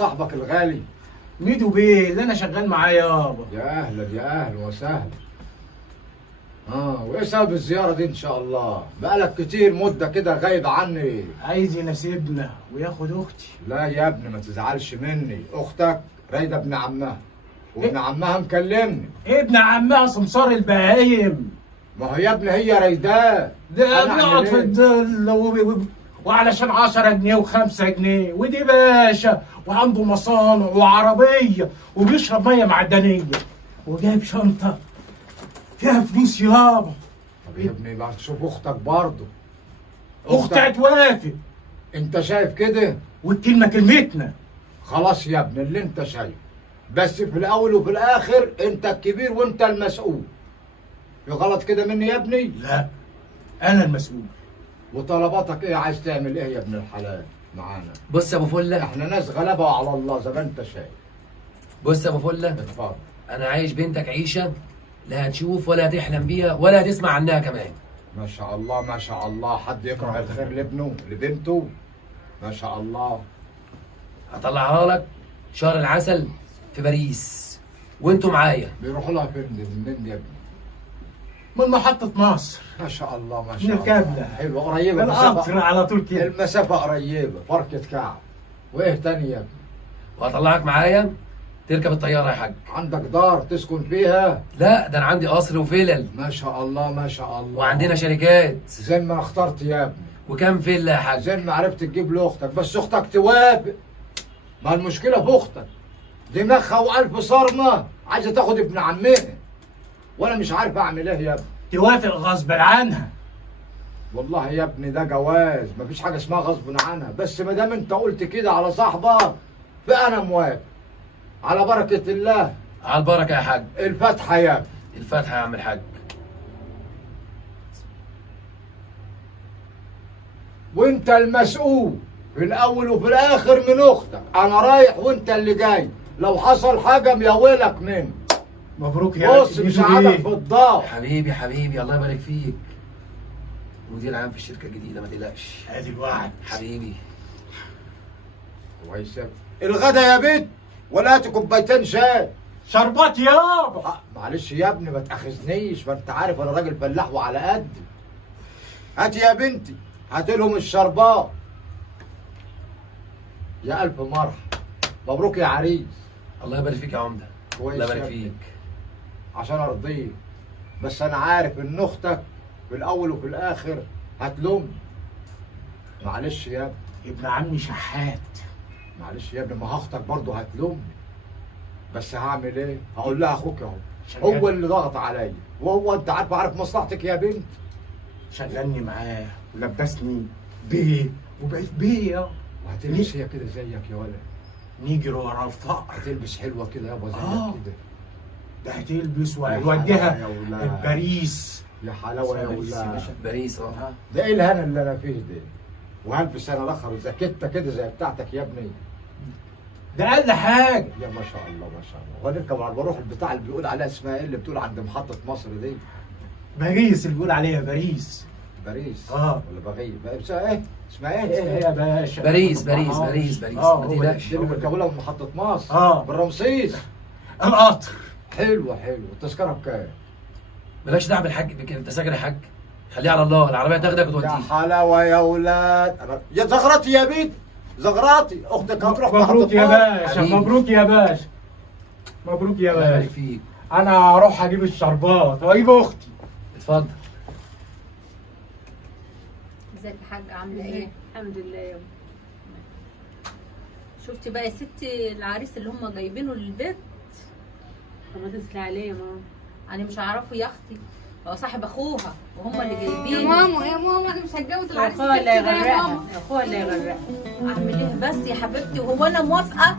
صاحبك الغالي ميدو بيه اللي انا شغال معاه يابا. يا اهلا يا اهلا وسهلا. وايه سبب الزياره دي ان شاء الله؟ بقالك كتير مده كده غايب عني. عايز يناسبنا وياخد اختي. لا يا ابني ما تزعلش مني، اختك رايده ابن عمها وابن عمها مكلمني. ابن عمها سمسار البهايم. ما هو يا ابني هي رايداه، ده بيقعد في الظل وعلشان 10 جنيه و5 جنيه، ودي باشا وعنده مصانع وعربيه وبيشرب ميه معدنيه وجايب شنطه فيها فلوس يابا. طب يا ابني بقى تشوف اختك برضه. اختك هتوافق. انت شايف كده؟ والكلمه كلمتنا. خلاص يا ابني اللي انت شايف، بس في الاول وفي الاخر انت الكبير وانت المسؤول. في غلط كده مني يا ابني؟ لا انا المسؤول. وطلباتك ايه؟ عايز تعمل ايه يا ابن الحلال معانا؟ بص يا ابو فله، احنا ناس غلابه وعلى الله زي ما انت شايف. بص يا ابو فله، اتفضل. انا عايش بنتك عيشه لا هتشوف ولا هتحلم بيها ولا هتسمع عنها كمان. ما شاء الله ما شاء الله، حد يكره الخير لابنه لبنته؟ ما شاء الله. هطلعها لك شهر العسل في باريس وانتوا معايا. بيروحوا لها فين دي؟ منين دي يا ابني؟ من محطه مصر. ما شاء الله ما شاء الله. نركبنا حلوه قريبه القطر على طول كده. المسافه قريبه، فركه كعب. وايه تاني يا ابني؟ وهطلعك معايا تركب الطياره يا حاج. عندك دار تسكن فيها؟ لا ده انا عندي قصر وفلل. ما شاء الله ما شاء الله. وعندنا شركات. زي ما اخترت يا ابني. وكم فيلا يا حاج؟ زي ما عرفت تجيب لاختك، بس اختك توافق. ما المشكله في اختك، دماغها والف صارمه عايزه تاخد ابن عمها، وانا مش عارف اعمل ايه يا ابني. توافق غصب عنها. والله يا ابني ده جواز، مفيش حاجه اسمها غصب عنها، بس ما دام انت قلت كده على صاحبك فانا موافق. على بركه الله. على البركه يا حاج. الفاتحه يا ابني. الفاتحه يا عم الحاج. وانت المسؤول في الاول وفي الاخر من اختك. انا رايح وانت اللي جاي، لو حصل حاجه ميولك مني. مبروك يا بص مش قاعدك في الدار. حبيبي حبيبي الله يبارك فيك. مدير عام في الشركه الجديده ما تقلقش. ادي الوعد حبيبي. كويس يا ابني. الغدا يا بنت، ولا هاتي كوبايتين شاي. شربات يابا. معلش يا ابني ما تاخذنيش، ما انت عارف انا راجل فلاح وعلى قدي. هاتي يا بنتي، هاتي لهم الشربات. يا الف مرحبا مبروك يا عريس. الله يبارك فيك يا عمده. كويس الله يبارك يا ابني. فيك. عشان ارضيك، بس انا عارف ان اختك في الاول وفي الاخر هتلوم. معلش يا ابني. ابن عمي شحات. معلش يا ابني، ما اختك برضه هتلوم، بس هعمل ايه؟ هقول لها اخوك اهو شغال. هو اللي ضغط عليا، وهو انت عارف مصلحتك يا بنت. شغلني معاه ولبسني بيه وبقيت بيه. وهتلبس هي كده زيك يا ولد. نيجي ورا الفقر. هتلبس حلوه كده يابا زيك كده. ده هتلبس حلاوة وهيوديها يا ولاد. باريس. يا حلاوه يا ولاد. باريس ده ايه الهنا اللي انا فيه ده؟ وهلبس انا الاخر زكته كده زي بتاعتك يا ابني. ده اقل حاجه. يا ما شاء الله ما شاء الله. ونركب على بروح البتاع اللي بيقول عليها اسمها ايه، اللي بتقول عند محطه مصر دي؟ باريس اللي بيقول عليها باريس. باريس. ولا بغيب اسمها ايه؟ اسمها ايه؟ ايه يا باشا؟ باريس ما باريس تطلعهاش. باريس باريس اه ما هو تقلقش. دي اللي بيركبوا لها من محطه مصر. بالرمسيس. القطر. حلوه التذكره بكام؟ مالكش دعوه بالحاج انت ساكن يا حاج، خليها على الله، العربيه تاخدك يا وتوديك. حلاوه يا ولاد. يا زغراتي يا بنت، زغراتي اختك هتروح مبروك يا باشا. حبيبي. مبروك يا باشا. مبروك يا الله يبارك باشا. فيك. انا هروح اجيب الشربات واجيب اختي. اتفضل. ازيك يا حاجة عاملة ايه؟ الحمد لله يا ابني. شفتي بقى يا ستي العريس اللي هم جايبينه للبيت؟ ما تسلي عليه يا ماما. انا مش هعرفه يا اختي، هو صاحب اخوها وهم اللي يا جايبينه. ماما يا ماما انا مش هتجوز العريس اخوها اللي الست ده يا هيغرقها، ماما. اخوها اللي هيغرقها. اعمل ايه بس يا حبيبتي؟ وهو انا موافقة؟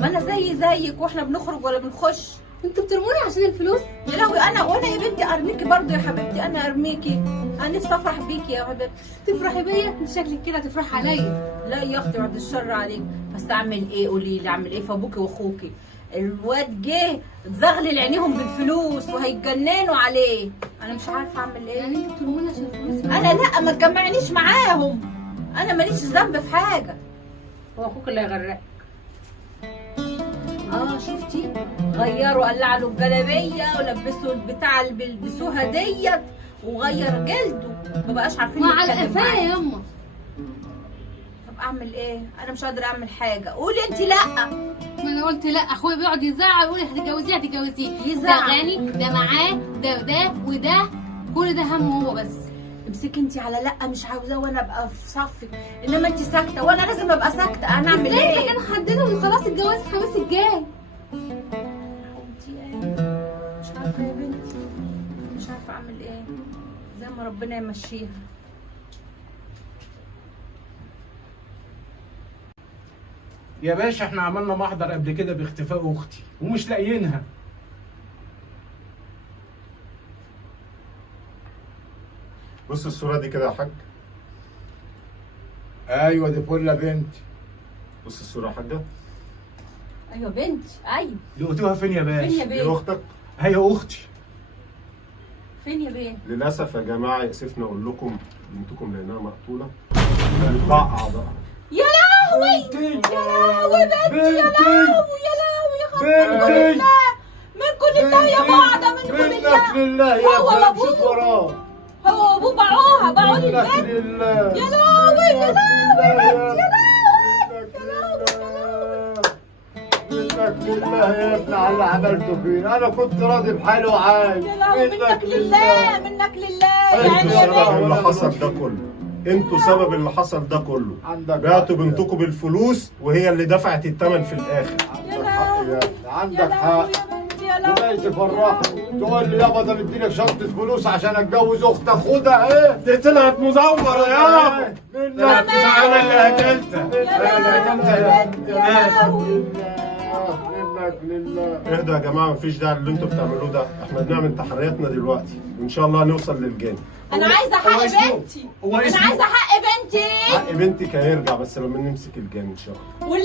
ما انا زيك واحنا بنخرج ولا بنخش. انتوا بترموني عشان الفلوس؟ يا لهوي وانا يا بنتي ارميكي برضه يا حبيبتي، انا ارميكي. انا نفسي افرح بيكي يا حبيبتي. تفرحي بيا؟ انت شكلك كده تفرحي عليا. لا يا اختي بعد الشر عليك، بس اعمل ايه؟ قولي لي اعمل ايه في ابوكي واخوكي؟ الواد جه اتزغلل عينيهم بالفلوس وهيتجننوا عليه، انا مش عارفه اعمل يعني ايه. انتوا بترموني عشان الفلوس؟ انا لا، ما تجمعنيش معاهم، انا ماليش ذنب في حاجه. هو اخوك اللي هيغرقك. شفتي؟ غيروا قلع له الجلابيه ولبسوا البتاع اللي بيلبسوها ديت وغير جلده، ما بقاش عارفين ما على نتكلم القفايا معاه. يا اما. طب اعمل ايه؟ انا مش قادره اعمل حاجه، قولي انت. لا ما انا قلت لا، اخويا بيقعد يزعق يقول هتتجوزيه هتتجوزيه. يزعق. ده غني، ده معاه، ده وده، كل ده همه هو بس. امسكي انت على لا مش عاوزاه وانا ابقى في صفك، انما انت ساكته وانا لازم ابقى ساكته. انا اعمل ازاي ايه؟ اذا كانوا حددوا ان خلاص الجواز الخميس الجاي؟ حبيبتي مش عارفه يا بنتي، مش عارفه اعمل ايه، زي ما ربنا يمشيها. يا باشا احنا عملنا محضر قبل كده باختفاء اختي ومش لاقيينها. بص الصورة دي كده يا حاج. ايوه دي فله بنتي. بص الصورة يا حاجة. ايوه بنتي، ايوه. لقيتوها فين يا فين يا باشا؟ دي بنتي؟ أختك. هي اختي. فين يا بنتي؟ للأسف يا جماعة يأسفنا أقول لكم بنتكم لأنها مقتولة. بنبقع بقى. يا لهوي يا لهوي بنتي، يا لهوي يا لهوي يا خبر بنتي. الله. منكم لله يا بعض، منكم منك لله. لله يا هو ابني، وابوه. امشي وراه. هو وابوه باعوها، باعوا لي منك البنت. لله. يا لهوي يا لهوي منك يا منك لله يا ابني على اللي عملته فينا، انا كنت راضي بحالي وعايش. يا لهوي منك لله، منك لله. يعني انتوا يا سبب بنتي اللي حصل ده كله. انتوا سبب اللي حصل ده كله. عندك بعتوا حق. بنتكم بالفلوس وهي اللي دفعت الثمن في الآخر. يا عندك حق يا لهوي ابني، يا عندك لهوي حق. يا بنتي يا لهوي. وجاي تفرحني تقول لي يابا ده مديلك شنطة فلوس عشان اتجوز اختك، خدها ايه؟ دي طلعت مزوره يابا. منك انا اللي قتلتها. يا لهوي يا لهوي. منك لله. اهدوا يا جماعة، مفيش داعي اللي انتوا بتعملوه ده. احنا بنعمل تحرياتنا دلوقتي وإن شاء الله هنوصل للجانب. انا عايزه حق بنتي، هو انا اسمه- عايزه حق بنتي. حق بنتك هيرجع بس لما نمسك الجانب إن شاء الله.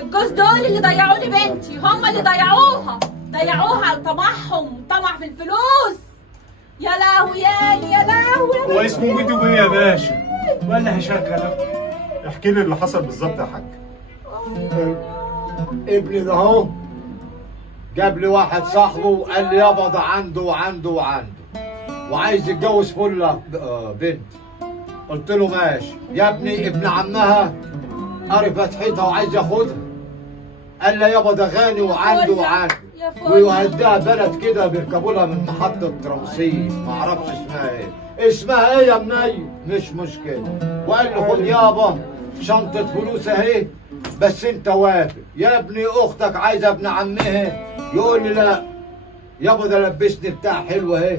الجوز دول اللي ضيعوا لي بنتي، هم اللي ضيعوها طمعهم، طمع في الفلوس. يا لهوي يا لهوي. هو اسمه ميدو بيه يا باشا ولا هشغله؟ احكي لي اللي حصل بالظبط يا حاج. ابني ده اهو جاب لي واحد صاحبه وقال لي يابا ده عنده وعنده وعنده وعايز يتجوز فله بنت. قلت له ماشي يا ابني، ابن عمها قري فتحتها وعايز ياخدها. قال لي يابا ده غني وعنده وعنده، يا فل ويوديها بلد كده بيركبوا لها من محطة رمسيس، ما اعرفش اسمها ايه، اسمها ايه يا مني؟ مش مشكلة. وقال لي خد يابا شنطة فلوس اهي، بس انت وافق يا ابني اختك عايزة ابن عمها. يقول لي لا يابا ده لبسني بتاع حلوة اهي،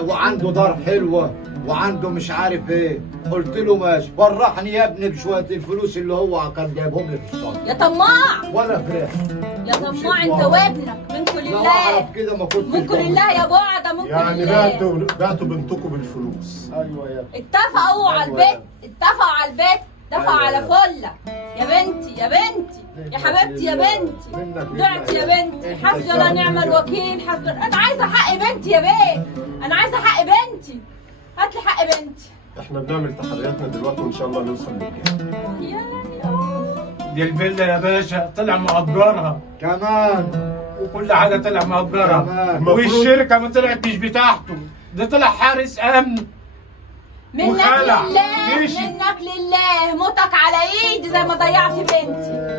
وعنده دار حلوة وعنده مش عارف ايه. قلت له ماشي، فرحني يا ابني بشوية الفلوس اللي هو كان جايبهم لي في الشنطة. يا طماع ولا فرح يا طماع انت وابنك، منكم لو لله، اعرف كده ما كنتش منكم بعمل. لله يا بعدة، منكم يعني لله. بعتوا بنتكم بالفلوس. ايوه يا ابني. اتفقوا على أيوة. البيت، اتفقوا على البيت، اتفقوا أيوة. على فله. يا بنتي يا بنتي يا حبيبتي يا بنتي، ضعت يا بنتي، حسبي الله نعم الوكيل، حسبي. انا عايزه حق بنتي يا بيه، انا عايزه حق بنتي، هات لي حق بنتي. احنا بنعمل تحرياتنا دلوقتي وان شاء الله نوصل للجهه. دي الفيلا يا باشا طلع مأجرها، كمان وكل حاجه طلع مأجرها، كمان. والشركه ما طلعت مش بتاعته، ده طلع حارس امن منك وخلع. لله، مشي. منك لله، موتك على ايدي زي ما ضيعت بنتي.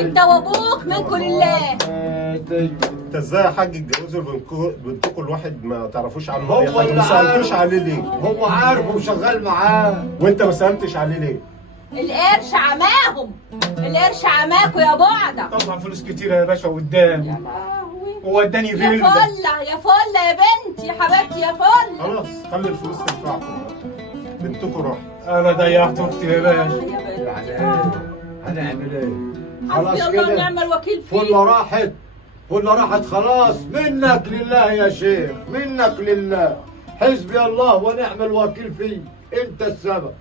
انت وابوك منكم لله. انت ازاي يا حاج تجوزوا بنتكم الواحد ما تعرفوش عنه هو اي حاجه؟ اللي ما سالتوش عارف. عليه ليه؟ هو عارف وشغال معاه. وانت ما سالتش عليه ليه؟ القرش عماهم، القرش عماكوا يا بعدة. طبعا فلوس كتيره يا باشا قدام، يا لهوي هو اداني يا فيلا. فلة يا فلة يا بنتي يا حبيبتي يا فلة. خلاص خلي الفلوس تنفعكم، بنتكم راحت. انا ضيعت اختي يا باشا. يا بنتي يعني ايه؟ هنعمل ايه؟ خلاص حسبي الله كده ونعم الوكيل فيك. فله راحت، فله راحت خلاص. منك لله يا شيخ، منك لله. حسبي الله ونعم الوكيل فيك، انت السبب.